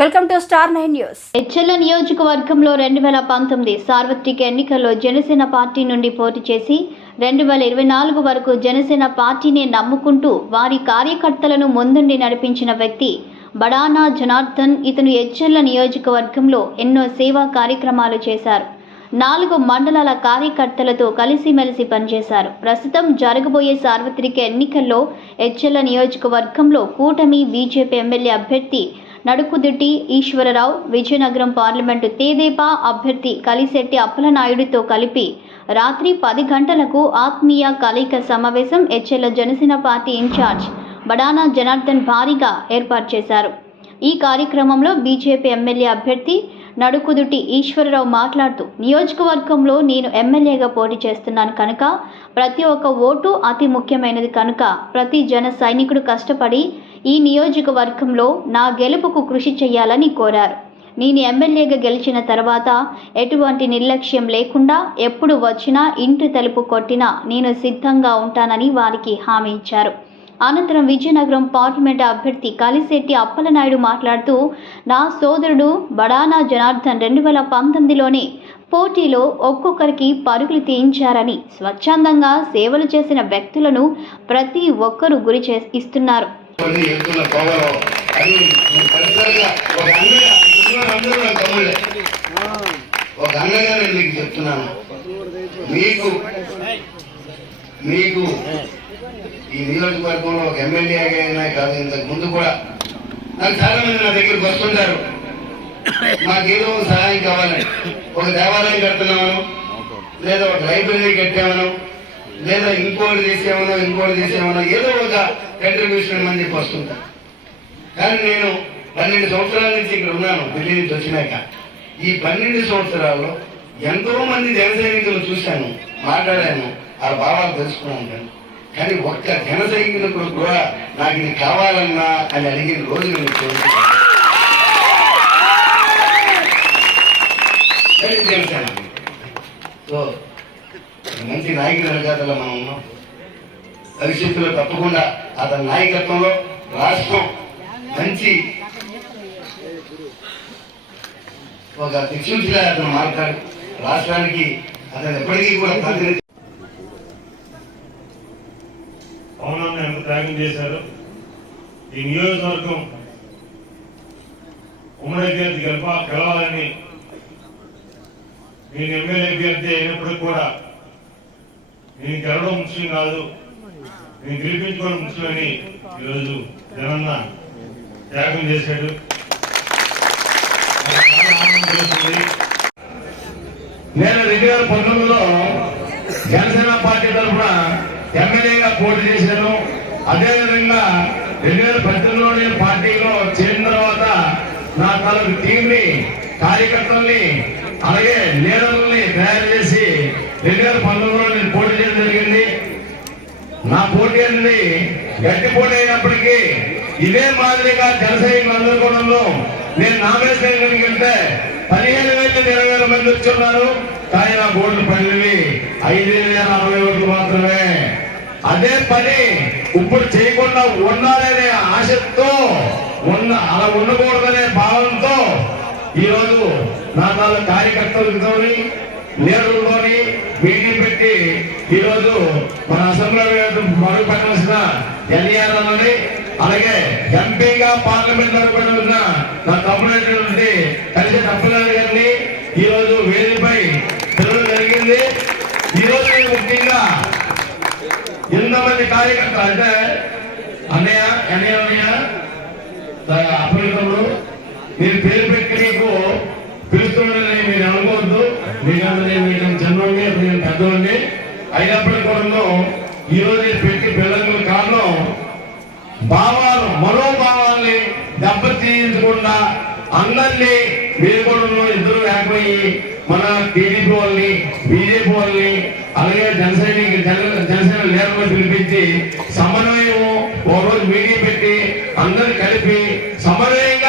Welcome to star 9 news. HL నియోజకవర్గంలో 2019 సార్వత్రిక ఎన్నికల్లో జనసేన పార్టీ నుండి పోటీ చేసి 2024 వరకు జనసేన పార్టీని నమ్ముకుంటూ వారి కార్యకర్తలను ముందుండి నడిపించిన వ్యక్తి బడానా జనార్దన్. ఇతను హెచ్ఎల్ నియోజకవర్గంలో ఎన్నో సేవా కార్యక్రమాలు చేశారు. 4 మండలాల కార్యకర్తలతో కలిసిమెలిసి పనిచేశారు. ప్రస్తుతం జరగబోయే సార్వత్రిక ఎన్నికల్లో హెచ్ఎల్ నియోజకవర్గంలో కూటమి బీజేపీ ఎమ్మెల్యే అభ్యర్థి నడుకుదుటి ఈశ్వరరావు, విజయనగరం పార్లమెంటు తెదేపా అభ్యర్థి కలిశెట్టి అప్పలనాయుడుతో కలిపి రాత్రి 10 గంటలకు ఆత్మీయ కలయిక సమావేశం హెచ్ఎల్ జనసేన పార్టీ ఇన్ఛార్జ్ బడానా జనార్దన్ భారీగా ఏర్పాటు చేశారు. ఈ కార్యక్రమంలో బీజేపీ ఎమ్మెల్యే అభ్యర్థి నడుకుదుటి ఈశ్వరరావు మాట్లాడుతూ, నియోజకవర్గంలో నేను ఎమ్మెల్యేగా పోటీ చేస్తున్నాను కనుక ప్రతి ఒక్క ఓటు అతి ముఖ్యమైనది కనుక ప్రతి జన సైనికుడు కష్టపడి ఈ నియోజకవర్గంలో నా గెలుపుకు కృషి చేయాలని కోరారు. నేను ఎమ్మెల్యేగా గెలిచిన తర్వాత ఎటువంటి నిర్లక్ష్యం లేకుండా ఎప్పుడు వచ్చినా ఇంటి తలుపు కొట్టినా నేను సిద్ధంగా ఉంటానని వారికి హామీ ఇచ్చారు. అనంతరం విజయనగరం పార్లమెంట్ అభ్యర్థి కలిశెట్టి అప్పలనాయుడు మాట్లాడుతూ, నా సోదరుడు బడానా జనార్దన్ 2019లోనే పోటీలో ఒక్కొక్కరికి పరుగులు తీయించారని, స్వచ్ఛందంగా సేవలు చేసిన వ్యక్తులను ప్రతి ఒక్కరూ గురి ఇస్తున్నారు. మీకు ఈ నియోజకవర్గంలో ఒక ఎమ్మెల్యేగా అయినా కాదు, ఇంతకు ముందు కూడా నాకు చాలా మంది నా దగ్గరికి వస్తుంటారు. మాకేదో సహాయం కావాలని, ఒక దేవాలయం కడుతున్నామను, లేదా ఒక లైబ్రరీ కట్టామను, లేదా ఇంకోటి చేసామనో ఏదో ఒక కంట్రిబ్యూషన్ అని చెప్పి వస్తుంటారు. కానీ నేను 12 సంవత్సరాల నుంచి ఇక్కడ ఉన్నాను. ఢిల్లీ నుంచి వచ్చినాక ఈ 12 సంవత్సరాల్లో ఎంతో మంది జన సైనికులు చూశాను, మాట్లాడాను, ఆ భావాలు తెలుసుకున్నాను. కానీ ఒక్క జన సైనికులు కూడా నాకు ఇది కావాలన్నా అని అడిగిన రోజు నేను జనసేన. సో మంచి నాయకుల వెనకాతలో మనం ఉన్నాం. భవిష్యత్తులో తప్పకుండా అతని నాయకత్వంలో రాష్ట్రం మంచి ఒక దిక్సూచిగా అతను మాట్లాడు. రాష్ట్రానికి అతను ఎప్పటికీ కూడా ప్రాతినిధ్యం పవనాన్ని ఎంత త్యాగం చేశారు. ఈ నియోజకవర్గం ఉమ్మడి అభ్యర్థి గెలవాలని నేను ఎమ్మెల్యే అభ్యర్థి అయినప్పటికీ కూడా నేను గెలవడం ముఖ్యం కాదు, నేను గెలిపించుకోవడం ముఖ్యమని ఈరోజు జగన్న త్యాగం చేశాడు. నేను 2019లో జనసేన పార్టీ తరఫున ఎమ్మెల్యేగా పోటీ చేశాను. అదేవిధంగా 2018లో నేను పార్టీలో చేరిన తర్వాత నా తాలూకు టీంని, కార్యకర్తల్ని, అలాగే లీడర్లని తయారు చేసి 2019లో నేను పోటీ చేయడం జరిగింది. నా పోటీ అనేది గట్టి పోటీ అయినప్పటికీ ఇదే మాదిరిగా జనసైనికులు అందుకోవడంలో నేను నామినేషన్ వెళ్తే 15,000 మంది వచ్చున్నారు. కానీ నా ఓట్లు పడినవి 5,060 ఓట్లు మాత్రమే. అదే పని ఇప్పుడు చేయకుండా ఉండాలనే ఆశతో అలా ఉండకూడదనే భావంతో ఈరోజు నా కార్యకర్తలతోని, లీడర్లతోని మీటింగ్ పెట్టి ఈరోజు మన అసెంబ్లీ మరుగు పెట్టవలసిన ఎన్ఈఆర్ని, అలాగే ఎంపీగా పార్లమెంట్ పెట్టవలసిన నా తమ్ముడైనటువంటి కలిశెట్టి అప్పలనాయుడు గారిని ఈరోజు వేదికపై పిలవడం జరిగింది. ఈరోజు నేను ముఖ్యంగా ఎంతమంది కార్యకర్తలు అంటే అన్నయ్య అప్పటికప్పుడు మీరు పేరు పెట్టి మీకు పిలుస్తుండని మీరు అనుకోవద్దు. మీకు జన్మండి, నేను పెద్దవండి అయినప్పటికీ కూడా ఈరోజు పెట్టి పిల్లలకు కారణం భావాలు, మనోభావాల్ని దెబ్బతీయించకుండా అందరినీ మీరు కూడా ఇద్దరు లేకపోయి మన టీడీపీ వాళ్ళని, బీజేపీ వాళ్ళని, అలాగే జనసేన లీడర్లు పిలిపించి సమన్వయం ఒక రోజు మీటింగ్ పెట్టి అందరు కలిపి సమన్వయంగా